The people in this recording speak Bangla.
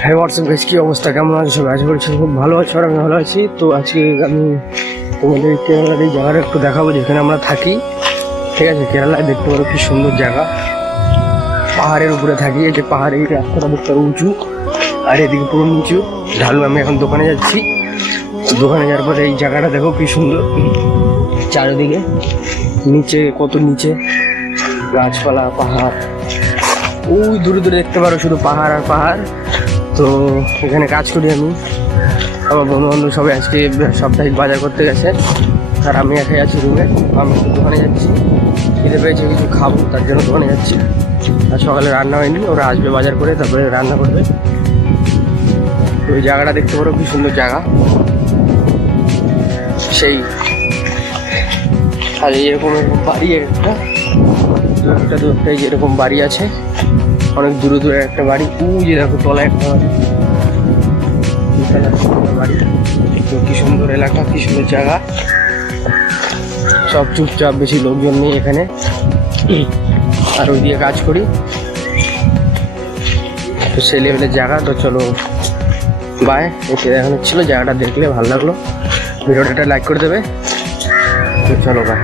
হ্যাঁ হোয়াটসঅ্যাপ গাইস, কি অবস্থা, কেমন আছো সবাই? আশা করছি খুব ভালো আছো আর আমি ভালো আছি। তো আজকে আমি তোমাদের কেরালার এই জায়গাটা একটু দেখাবো যেখানে আমরা থাকি। ঠিক আছে, কেরালায় দেখতে পারো কি সুন্দর জায়গা, পাহাড়ের উপরে থাকি। এই যে পাহাড়ে এই রাস্তাটা দেখতে পারো উঁচু, আর এদিকে পুরো নিচু ঢালু। আমি এখন দোকানে যাচ্ছি, দোকানে যাওয়ার পরে এই জায়গাটা দেখো কি সুন্দর, চারিদিকে নিচে কত নিচে গাছপালা, পাহাড়, ওই দূরে দূরে দেখতে পারো শুধু পাহাড় আর পাহাড়। তো এখানে কাজ করি আমি, আমার বন্ধু বান্ধব সবাই আজকে সাপ্তাহিক বাজার করতে গেছে আর আমি একাই আছি রুমে। আমি দোকানে যাচ্ছি, খেতে পেয়েছি কিছু খাবো, তার জন্য দোকানে যাচ্ছি। আর সকালে রান্না হয়নি, ওরা আসবে বাজার করে তারপরে রান্না করবে। তো ওই জায়গাটা দেখতে পারো কি সুন্দর জায়গা, সেই আর এরকম বাড়ি একটা দুটাই যেরকম বাড়ি আছে, অনেক দূরে দূরে একটা বাড়ি। ওই যে দেখো তলায় একটা বাড়ি। তো কি সুন্দর এলাকা, কি সুন্দর জায়গা, সব চুপচাপ, বেশি লোকজন নেই এখানে। আর ওই দিয়ে কাজ করি, তো সেই লেভেলের জায়গা। তো চলো বাই, এতে দেখানো ছিল জায়গাটা, দেখলে ভালো লাগলো, ভিডিওটা লাইক করে দেবে। তো চলো বাই।